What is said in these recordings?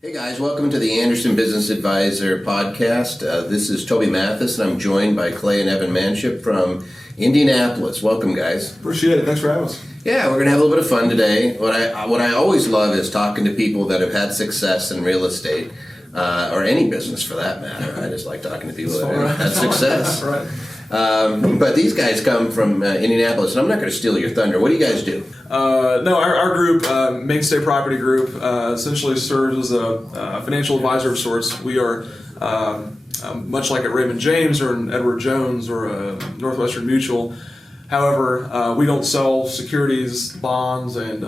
Hey guys, welcome to the Anderson Business Advisor podcast. This is TMathis, and I'm joined by Clay and Evan Manship from Indianapolis. Welcome, guys. Appreciate it. Thanks for having us. Yeah, we're going to have a little bit of fun today. What I always love is talking to people that have had success in real estate, or any business for that matter. I just like talking to people that have had success. Right. But these guys come from Indianapolis, and I'm not going to steal your thunder. What do you guys do? No, our group, Mainstay Property Group, essentially serves as a financial advisor of sorts. We are much like at Raymond James or an Edward Jones or a Northwestern Mutual. However, we don't sell securities, bonds, and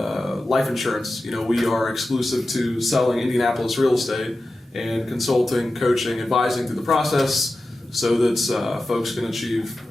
life insurance. We are exclusive to selling Indianapolis real estate and consulting, coaching, advising through the process so that folks can achieve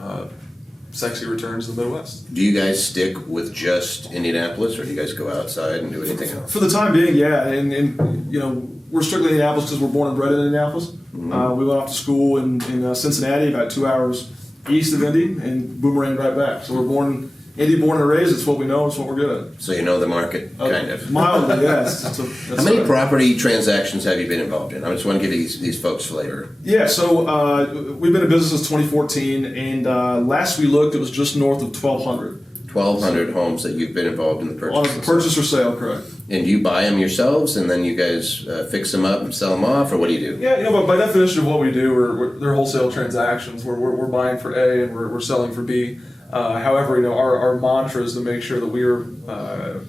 sexy returns in the Midwest. Do you guys stick with just Indianapolis, or do you guys go outside and do anything else? For the time being, yeah, and we're strictly Indianapolis because we're born and bred in Indianapolis. Mm-hmm. We went off to school in Cincinnati, about 2 hours east of Indy, and boomeranged right back. So we're born and raised. It's what we know. It's what we're good at. So you know the market, kind of. Mildly, yes. How many property transactions have you been involved in? I just want to give these folks flavor. Yeah, so we've been in business since 2014, and last we looked, it was just north of 1,200. 1,200 homes that you've been involved in the purchase. On the purchase or sale, correct. And do you buy them yourselves, and then you guys fix them up and sell them off, or what do you do? Yeah, but by definition of what we do, they're wholesale transactions. We're buying for A and we're selling for B. However, our mantra is to make sure that we are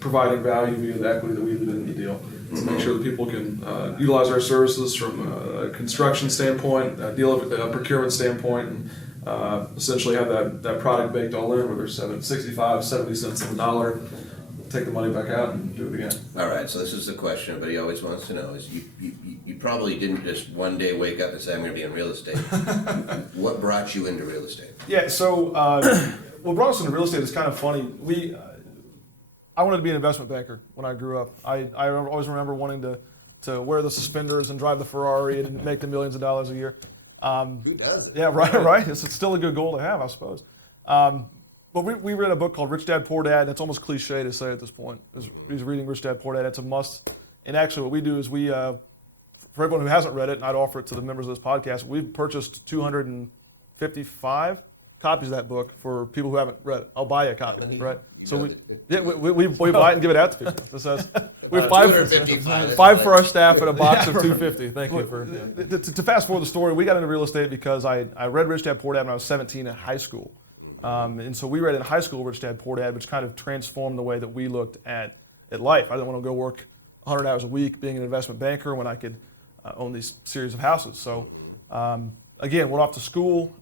providing value via the equity that we leave in the deal. To make sure that people can utilize our services from a construction standpoint, a procurement standpoint, and essentially have that product baked all in, where there's 65, 70 cents on the dollar. Take the money back out and do it again. All right, so this is the question everybody always wants to know: is you probably didn't just one day wake up and say, I'm going to be in real estate. What brought you into real estate? Yeah, so what brought us into real estate is kind of funny. I wanted to be an investment banker when I grew up. I always remember wanting to wear the suspenders and drive the Ferrari and make the millions of dollars a year. Who does? Yeah, right. It's still a good goal to have, I suppose. But we read a book called Rich Dad, Poor Dad, and it's almost cliche to say at this point. He's reading Rich Dad, Poor Dad. It's a must. And actually what we do is for everyone who hasn't read it, and I'd offer it to the members of this podcast, we've purchased 255 copies of that book for people who haven't read it. I'll buy you a copy, right? So we buy it and give it out to people. This says we have five for our staff and a box of 250. Thank you for. To fast forward the story, we got into real estate because I read Rich Dad, Poor Dad when I was 17 in high school. And so we read in high school Rich Dad, Poor Dad, which kind of transformed the way that we looked at life. I didn't want to go work 100 hours a week being an investment banker when I could own these series of houses. So again, went off to school,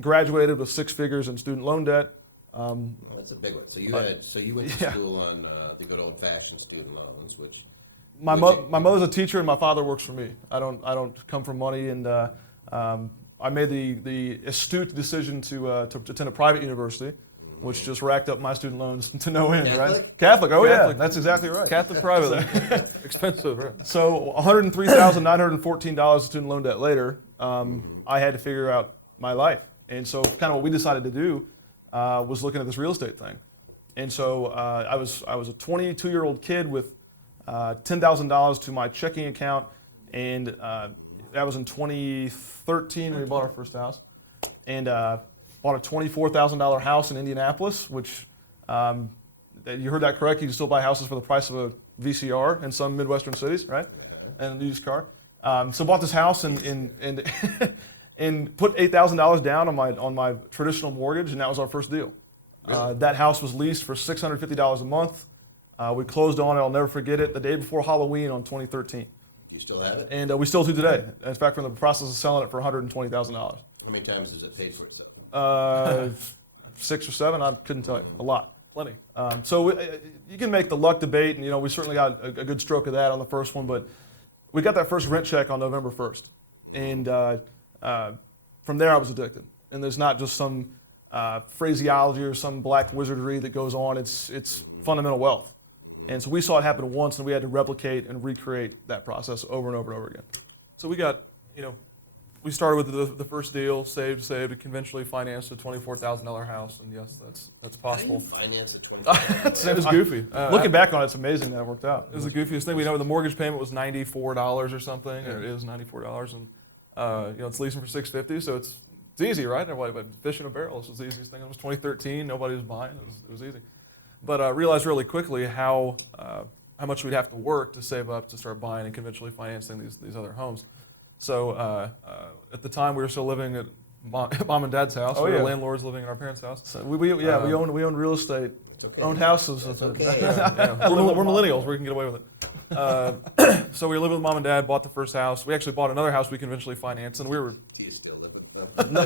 graduated with 6 figures in student loan debt. That's a big one. So you went to school on the good old-fashioned student loans, which my mother's a teacher and my father works for me. I don't come from money, and I made the astute decision to attend a private university, which just racked up my student loans to no end. Catholic? Right? Catholic. Oh Catholic. Yeah, that's exactly right. Catholic private, expensive. Right? So $103,914 student loan debt later, I had to figure out my life, and so kind of what we decided to do was looking at this real estate thing. And so I was a 22-year-old kid with $10,000 to my checking account, and that was in 2013 when we bought our first house, and bought a $24,000 house in Indianapolis, which you heard that correct. You can still buy houses for the price of a VCR in some Midwestern cities, right? And a used car. So bought this house and and put $8,000 down on my traditional mortgage, and that was our first deal. Really? That house was leased for $650 a month. We closed on it. I'll never forget it. The day before Halloween on 2013. You still have it? And we still do today. In fact, we're in the process of selling it for $120,000. How many times does it pay for itself? 6 or 7. I couldn't tell you. A lot. Plenty. So you can make the luck debate, and we certainly got a good stroke of that on the first one, but we got that first rent check on November 1st. And from there I was addicted. And there's not just some phraseology or some black wizardry that goes on. It's fundamental wealth. And so we saw it happen once, and we had to replicate and recreate that process over and over and over again. So we got, we started with the first deal, saved, conventionally financed a $24,000 house, and yes, that's possible. How do you finance a 20? It was goofy. Looking back on it, it's amazing that it worked out. It was the goofiest thing. We know the mortgage payment was $94 or something, or it is $94, and it's leasing for $650, so it's easy, right? Everybody, fish in a barrel. This was the easiest thing. It was 2013. Nobody was buying. It was easy, but I realized really quickly how much we'd have to work to save up to start buying and conventionally financing these other homes. So at the time, we were still living at mom and dad's house. We were landlords living in our parents' house. So we owned real estate, owned houses. Okay. We're millennials. We can get away with it. So we were living with mom and dad. Bought the first house. We actually bought another house we conventionally financed, and we were. Do you still live with them?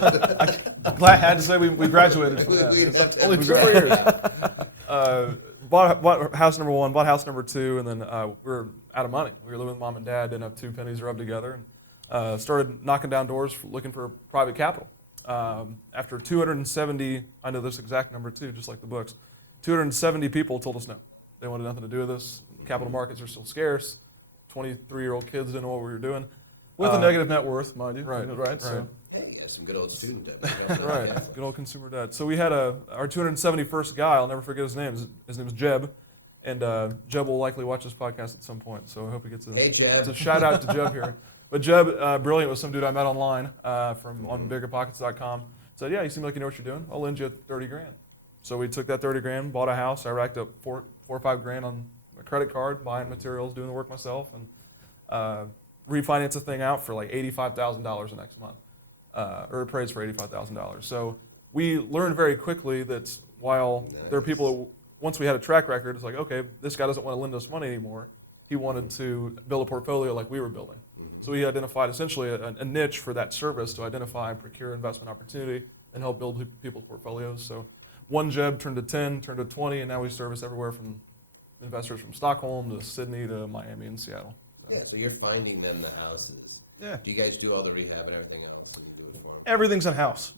I had to say we graduated from that. Only 2 more years. Bought house number 1, bought house number 2, and then we were out of money. We were living with mom and dad, didn't have 2 pennies to rub together, and started knocking down doors looking for private capital. After 270, I know this exact number too, just like the books, 270 people told us no. They wanted nothing to do with us. Capital markets are still scarce. 23-year-old kids didn't know what we were doing. With a negative net worth, mind you. Right. So. Hey, you got some good old student debt. Right, good old consumer debt. So we had our 271st guy, I'll never forget his name. His name is Jeb, and Jeb will likely watch this podcast at some point, so I hope he gets a shout out to Jeb here. But Jeb, brilliant, was some dude I met online on biggerpockets.com. Said, yeah, you seem like you know what you're doing. I'll lend you $30,000. So we took that $30,000, bought a house. I racked up $4 or $5,000 on a credit card, buying materials, doing the work myself, and refinanced the thing out for like $85,000 the next month. Or appraised for $85,000. So we learned very quickly that while there are people that, once we had a track record, it's like, okay, this guy doesn't want to lend us money anymore. He wanted to build a portfolio like we were building. So we identified essentially a niche for that service to identify and procure investment opportunity and help build people's portfolios. So one Jeb turned to 10, turned to 20, and now we service everywhere from investors from Stockholm to Sydney to Miami and Seattle. Yeah, so you're finding them the houses. Yeah. Do you guys do all the rehab and everything? I don't see you do it for them. Everything's in house.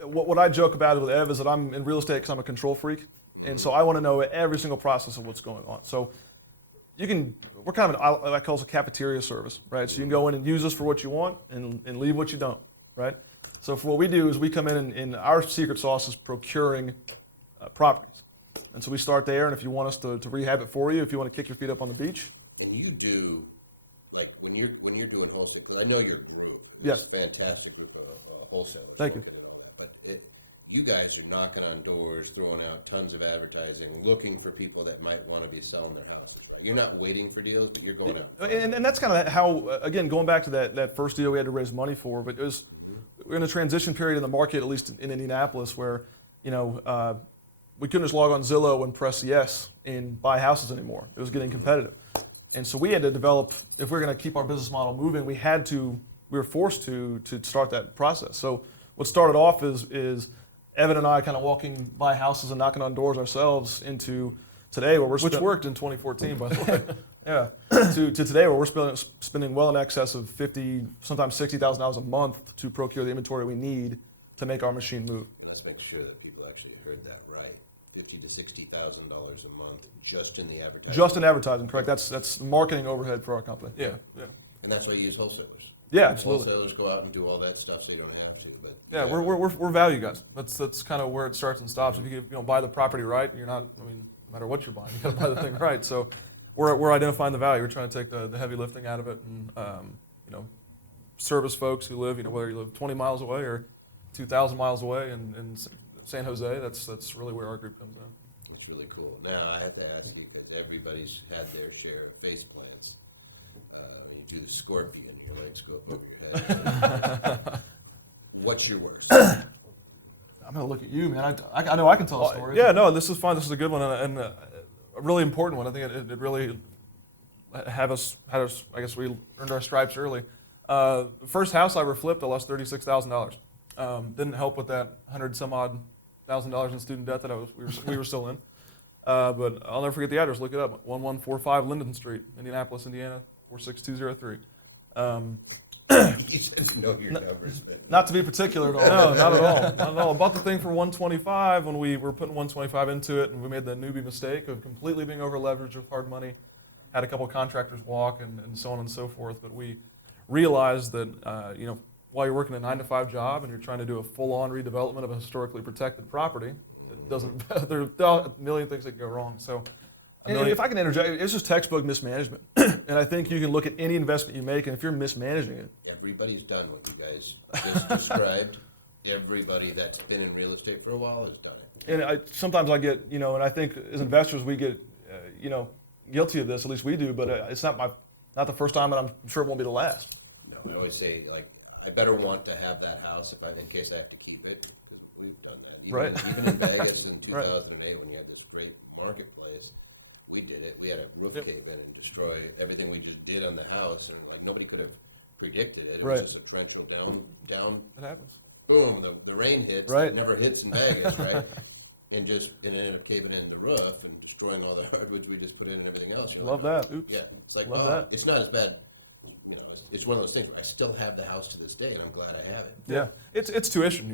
What I joke about with Ev is that I'm in real estate because I'm a control freak, and so I want to know every single process of what's going on. So we're kind of I call it a cafeteria service, right? So you can go in and use us for what you want and leave what you don't, right? So for what we do is we come in and our secret sauce is procuring properties, and so we start there. And if you want us to rehab it for you, if you want to kick your feet up on the beach, and you do. Like when you're doing wholesale, because I know your group. Yes. It's a fantastic group of wholesalers. Thank you. But you guys are knocking on doors, throwing out tons of advertising, looking for people that might want to be selling their houses. Right? You're not waiting for deals, but you're going out. And that's kind of how, again, going back to that first deal we had to raise money for, but it was we're in a transition period in the market, at least in Indianapolis, where we couldn't just log on Zillow and press yes and buy houses anymore. It was getting competitive. And so we had to develop, if we're going to keep our business model moving, we were forced to start that process. So what started off is Evan and I kind of walking by houses and knocking on doors ourselves into today where Which worked in 2014, by the way. Yeah. to today where we're spending well in excess of $50,000, sometimes $60,000 a month to procure the inventory we need to make our machine move. Let's make sure that people actually heard that right. $50,000 to $60,000 a month just in the advertising. Just in advertising, correct. That's marketing overhead for our company. Yeah. And that's why you use wholesalers. Yeah, absolutely. Wholesalers go out and do all that stuff so you don't have to. But yeah, we're value guys. That's kind of where it starts and stops. If you buy the property right, you're not. I mean, no matter what you're buying, you got to buy the thing right. So we're identifying the value. We're trying to take the heavy lifting out of it, and service folks who live, whether you live 20 miles away or 2,000 miles away in San Jose. That's really where our group comes in. That's really cool. Now I have to ask you, everybody's had their share of face plants. You do the scorpion, your legs go up over your head. What's your worst? I'm going to look at you, man. I know I can tell a story. Yeah, no, this is fun. This is a good one and a really important one. I think it really had us, I guess we earned our stripes early. First house I ever flipped, I lost $36,000. Didn't help with that $100,000 in student debt that we were still in. But I'll never forget the address. Look it up. 1145 Linden Street, Indianapolis, Indiana, 46203. You said you know your numbers. Not to be particular at all. No, not at all. Not at all. Bought the thing for 125 when we were putting 125 into it, and we made the newbie mistake of completely being over leveraged with hard money. Had a couple of contractors walk and so on and so forth. But we realized that while you're working a 9-to-5 job and you're trying to do a full-on redevelopment of a historically protected property, it doesn't. There are a million things that can go wrong. So, and if I can interject, it's just textbook mismanagement. And I think you can look at any investment you make, and if you're mismanaging it, everybody's done what you guys just described. Everybody that's been in real estate for a while has done it. And sometimes I get, and I think as investors we get, guilty of this. At least we do. But it's not the first time, and I'm sure it won't be the last. No, I always say, like, I better want to have that house in case I have to keep it. We've done that. Even in Vegas in 2008 when we had this great marketplace, we did it. We had a roof cave in and destroy everything we just did on the house, and like nobody could have predicted it. It was just a torrential down. It happens. Boom, the rain hits. It never hits in Vegas, right? And it ended up caving in the roof and destroying all the hardwoods we just put in and everything else. Love that. Oops. Yeah, it's like, it's not as bad. It's one of those things where I still have the house to this day, and I'm glad I have it. Yeah, it's tuition.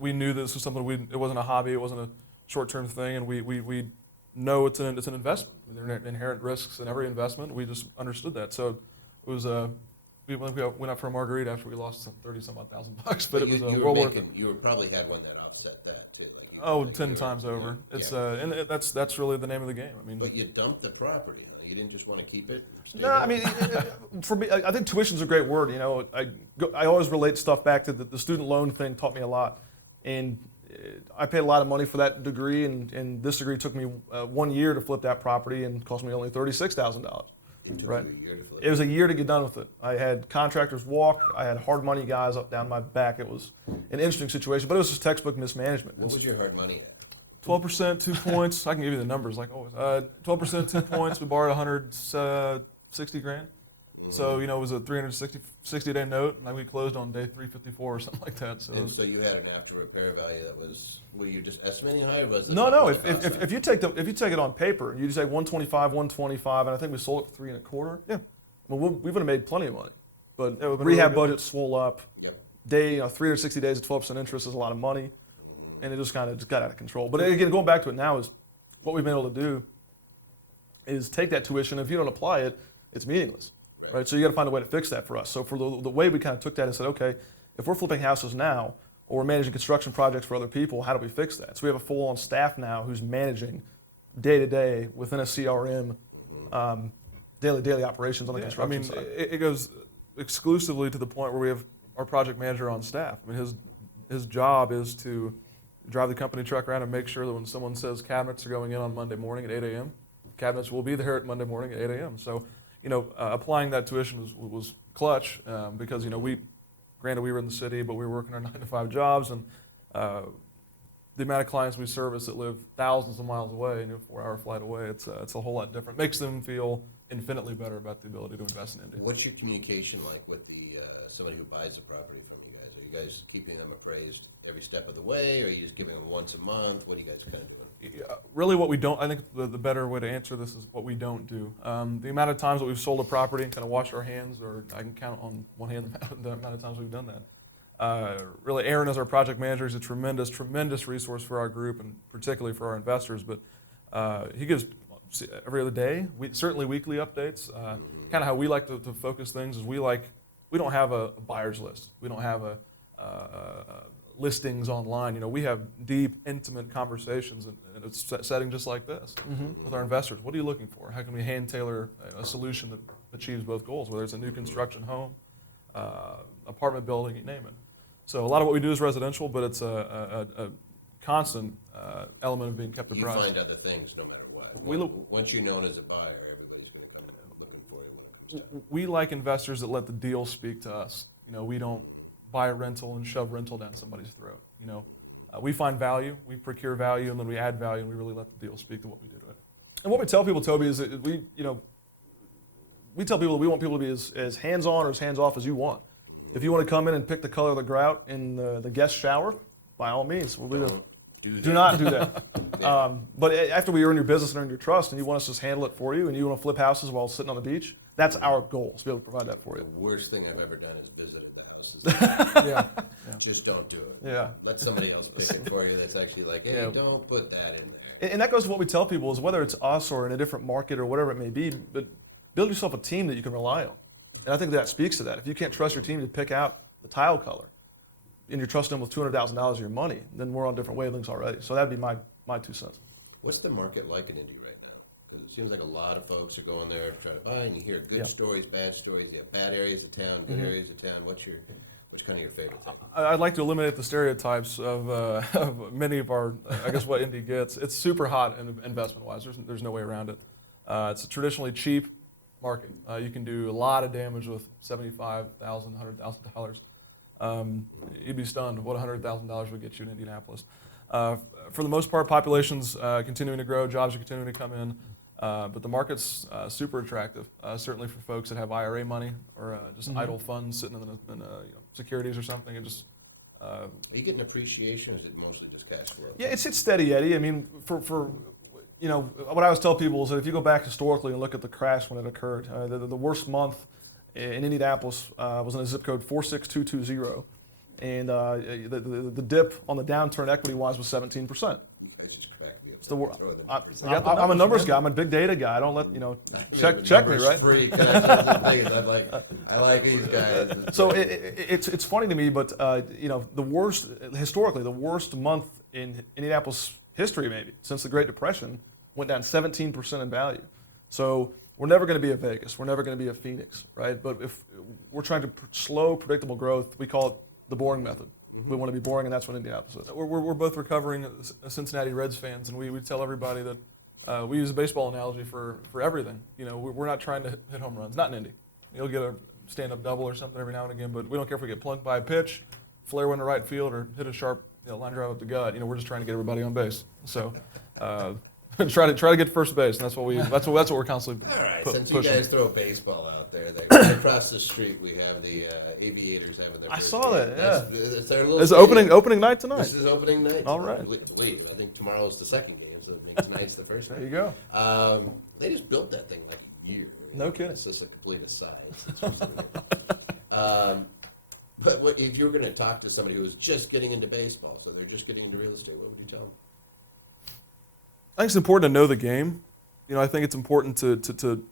We knew this was something. It wasn't a hobby. It wasn't a short-term thing, and we know it's an investment. There are inherent risks in every investment. We just understood that. So it was we went out for a margarita after we lost some $30,000, but it was well worth it. You probably had one that offset that too. Like 10 times over. It's and that's really the name of the game. I mean, but you dumped the property. You didn't just want to keep it? No, I mean, for me, I think tuition's a great word. I always relate stuff back to the student loan thing. Taught me a lot, and I paid a lot of money for that degree, and this degree took me 1 year to flip that property and cost me only $36,000. Right. It was a year to get done with it. I had contractors walk. I had hard money guys up down my back. It was an interesting situation, but it was just textbook mismanagement. What was your hard money at? 12%, 2 points. I can give you the numbers like always. 12%, 2 points. We borrowed $160,000. So it was a 360-day note, and we closed on day 354 or something like that. So you had an after repair value that was. Were you just estimating high, or was it? No. If you take it on paper, you just say 125, 125, and I think we sold it for 3 1/4. Yeah. Well, we would have made plenty of money, but rehab budget swole up. Yep. 360 days at 12% interest is a lot of money. And it just kind of got out of control. But again, going back to it now is what we've been able to do is take that tuition. If you don't apply it, it's meaningless, right? So you got to find a way to fix that for us. So for the way we kind of took that and said, okay, if we're flipping houses now or we're managing construction projects for other people, how do we fix that? So we have a full-on staff now who's managing day-to-day within a CRM daily operations on the construction side. It goes exclusively to the point where we have our project manager on staff. I mean, his job is to drive the company truck around and make sure that when someone says cabinets are going in on Monday morning at 8 a.m., cabinets will be there at Monday morning at 8 a.m. So, applying that tuition was clutch because, granted we were in the city, but we were working our 9-to-5 jobs, and the amount of clients we service that live thousands of miles away, 4-hour flight away, it's a whole lot different. Makes them feel infinitely better about the ability to invest in Indy. What's your communication like with somebody who buys the property from you guys? Are you guys keeping them appraised every step of the way, or are you just giving them once a month? What are you guys kind of doing? Really what we don't, I think the better way to answer this is what we don't do. The amount of times that we've sold a property and kind of washed our hands, or I can count on one hand the amount of times we've done that. Really, Aaron, as our project manager, is a tremendous resource for our group and particularly for our investors, but he gives every other day, certainly weekly updates. Kind of how we like to focus things is we don't have a buyer's list. We don't have a listings online. We have deep, intimate conversations in a setting just like this with our investors. What are you looking for? How can we hand tailor a solution that achieves both goals, whether it's a new construction home, apartment building, you name it. So a lot of what we do is residential, but it's a constant element of being kept abreast. You find other things no matter what. Once you're known as a buyer, everybody's going to come looking for you when it comes down. We like investors that let the deal speak to us. We don't buy a rental and shove rental down somebody's throat. We find value, we procure value, and then we add value, and we really let the deal speak to what we do to it. And what we tell people, Toby, is that we tell people that we want people to be as hands-on or as hands-off as you want. If you want to come in and pick the color of the grout in the guest shower, by all means, we'll be there. Do not do that. But after we earn your business and earn your trust, and you want us to just handle it for you, and you want to flip houses while sitting on the beach, that's our goal, is to be able to provide that for you. The worst thing I've ever done is visited the houses. Yeah. Just don't do it. Yeah. Let somebody else pick it for you that's actually like, hey, don't put that in there. And that goes to what we tell people is whether it's us or in a different market or whatever it may be, but build yourself a team that you can rely on. And I think that speaks to that. If you can't trust your team to pick out the tile color, and you're trusting them with $200,000 of your money, then we're on different wavelengths already. So that'd be my 2 cents. What's the market like in Indy right now? It seems like a lot of folks are going there to try to buy, and you hear good stories, bad stories. You have bad areas of town, good areas of town. What's kind of your favorite thing? I'd like to eliminate the stereotypes of many of our, I guess, what Indy gets. It's super hot investment-wise. There's no way around it. It's a traditionally cheap market. You can do a lot of damage with $75,000, $100,000. You'd be stunned what $100,000 would get you in Indianapolis. For the most part, population's continuing to grow, jobs are continuing to come in, but the market's super attractive, certainly for folks that have IRA money or just idle funds sitting in securities or something. It just Are you getting appreciation, or is it mostly just cash flow? Yeah, it's steady, Eddie. I mean, for what I always tell people is that if you go back historically and look at the crash when it occurred, the worst month in Indianapolis was in a zip code 46220, and the dip on the downturn equity-wise was 17%. I'm a numbers guy. I'm a big data guy. I don't let check me, right? Free. I like these guys. So it's funny to me, but historically the worst month in Indianapolis history, maybe since the Great Depression, went down 17% in value. So we're never going to be a Vegas. We're never going to be a Phoenix, right? But if we're trying to slow predictable growth, we call it the boring method. We want to be boring, and that's what Indianapolis is. We're both recovering Cincinnati Reds fans, and we tell everybody that we use a baseball analogy for everything. We're not trying to hit home runs, not in Indy. You'll get a stand-up double or something every now and again, but we don't care if we get plunked by a pitch, flare one to right field, or hit a sharp line drive up the gut. We're just trying to get everybody on base. So try to get to first base, and that's what we're constantly All right, pushing. since you guys throw baseball out there, right across the street we have the Aviators having their. I saw that. Yeah. It's their little It's stadium. opening night tonight. This is opening night. All right. Wait, I think tomorrow's the second game, so tonight's the first There game. you go. They just built that thing like a year. No kidding. It's just a complete aside. But if you were going to talk to somebody who was just getting into baseball, so they're just getting into real estate, what would you tell them? I think it's important to know the game. I think it's important to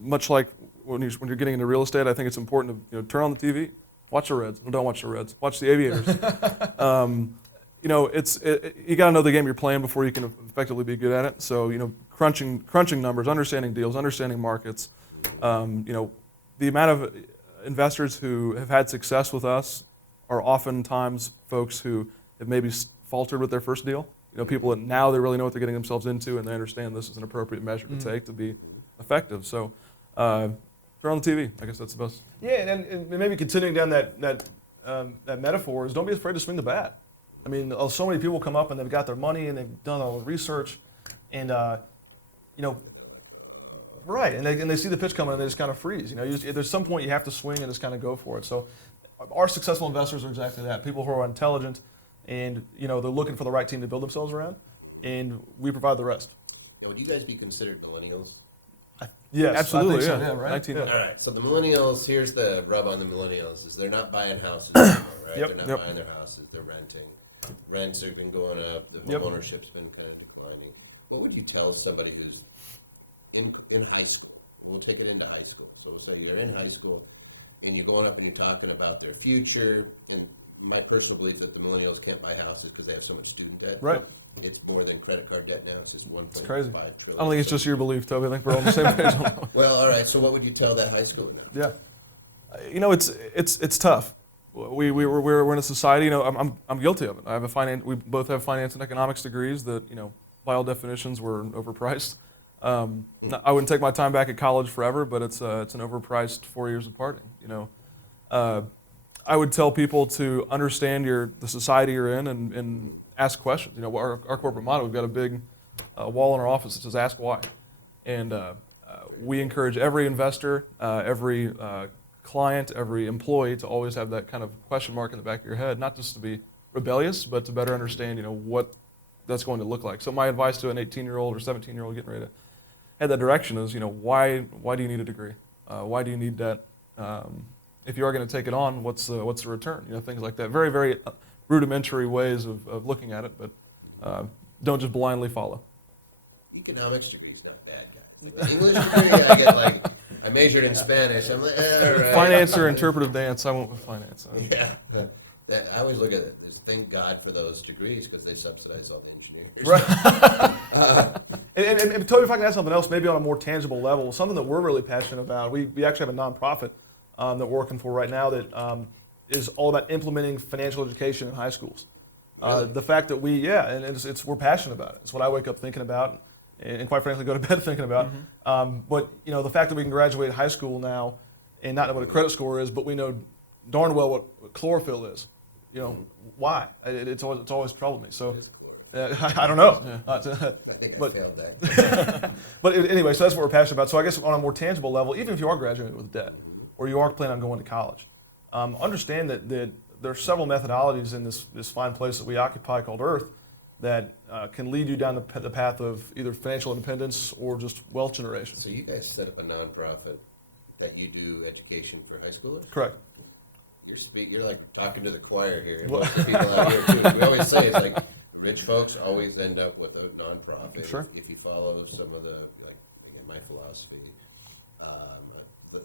much like when you're getting into real estate, I think it's important to turn on the TV, watch the Reds. No, don't watch the Reds. Watch the Aviators. You got to know the game you're playing before you can effectively be good at it. So crunching numbers, understanding deals, understanding markets. The amount of investors who have had success with us are oftentimes folks who have maybe faltered with their first deal. People that now they really know what they're getting themselves into, and they understand this is an appropriate measure to take to be effective. So, turn on the TV. I guess that's the best. Yeah, and maybe continuing down that metaphor is don't be afraid to swing the bat. I mean, so many people come up and they've got their money and they've done all the research, and right, and they see the pitch coming and they just kind of freeze. There's some point you have to swing and just kind of go for it. So, our successful investors are exactly that. People who are intelligent. And they're looking for the right team to build themselves around, and we provide the rest. Now, would you guys be considered millennials? Yes, absolutely. I think Yeah, so, right. All right. So the millennials. Here's the rub on the millennials: is they're not buying houses anymore, right? Yep. They're not buying their houses; they're renting. Rents have been going up. The home ownership's been kind of declining. What would you tell somebody who's in high school? We'll take it into high school. So we'll say you're in high school, and you're going up and you're talking about their future and. My personal belief that the millennials can't buy houses because they have so much student debt. Right. It's more than credit card debt now. It's just 1.5 It's crazy. trillion. I don't think it's just your belief, Toby. I think we're all on the same page on that one. Well, all right. So what would you tell that high schooler now? Yeah. It's tough. We're in a society. I'm guilty of it. I have we both have finance and economics degrees that by all definitions were overpriced. I wouldn't take my time back at college forever, but it's an overpriced 4 years of partying. I would tell people to understand the society you're in and ask questions. Our corporate motto, we've got a big wall in our office that says "Ask Why," and we encourage every investor, every client, every employee to always have that kind of question mark in the back of your head, not just to be rebellious, but to better understand, what that's going to look like. So my advice to an 18-year-old or 17-year-old getting ready to head that direction is, why do you need a degree? Why do you need debt? If you are going to take it on, what's the return? Things like that. Very, very rudimentary ways of looking at it, but don't just blindly follow. Economics degree's not bad, guys. English degree, I get I majored in Spanish. I'm like, all right. Finance or interpretive dance? I went with finance. Yeah. I always look at it as thank God for those degrees because they subsidize all the engineers. Right. And Toby, if I can add something else, maybe on a more tangible level, something that we're really passionate about. We actually have a nonprofit that we're working for right now that is all about implementing financial education in high schools. Really? The fact that we're passionate about it. It's what I wake up thinking about, and quite frankly, go to bed thinking about. But the fact that we can graduate high school now and not know what a credit score is, but we know darn well what chlorophyll is. Why? It's always troubled me. So I don't know. Yeah. I think I failed that. But anyway, so that's what we're passionate about. So I guess on a more tangible level, even if you are graduating with debt or you are planning on going to college, understand that there are several methodologies in this fine place that we occupy called Earth that can lead you down the path of either financial independence or just wealth generation. So you guys set up a nonprofit that you do education for high schoolers? Correct. You're like talking to the choir here. And most of the people out here too. We always say it's like rich folks always end up with a nonprofit. Sure. If you follow some of the again, my philosophy,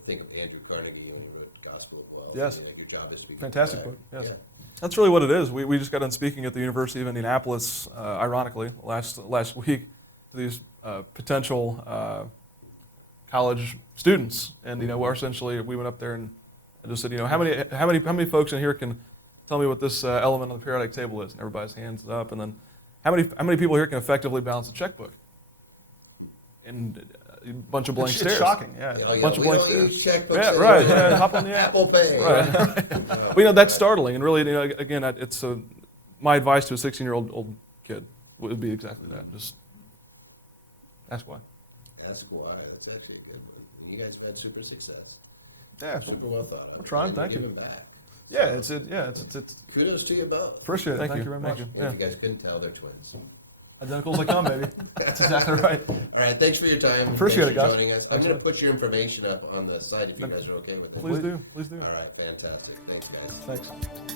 think of Andrew Carnegie and the Gospel of Wealth. Yes. Your job is to be Fantastic book. Yes. Yeah. That's really what it is. We just got done speaking at the University of Indianapolis, ironically, last week to these potential college students, and we're essentially we went up there and just said, how many folks in here can tell me what this element on the periodic table is? And everybody's hands up, and then how many people here can effectively balance a checkbook? And a bunch of blank It's stares. shocking, yeah. Yeah, Bunch of we blank all stares. use checkbooks. Yeah, right. Yeah, hop on the app. Apple Pay. Right. But that's startling, and really, again, it's my advice to a 16-year-old kid would be exactly that. Just ask why. Ask why. That's actually a good one. You guys have had super success. Yeah. Super well thought of. We're trying, And thank you. giving back. Yeah, it's Kudos to you both. appreciate it. Thank Thank you. you very Thank much. you. And Yeah. if you guys couldn't tell, they're twins. Identical as they come, baby. That's exactly right. All right, thanks for your time. Appreciate Thanks it, guys. for joining us. I'm Thanks, going to man. put your information up on the site if you guys are okay with it. Please do. Please do. All right, fantastic. Thanks, guys. Thanks.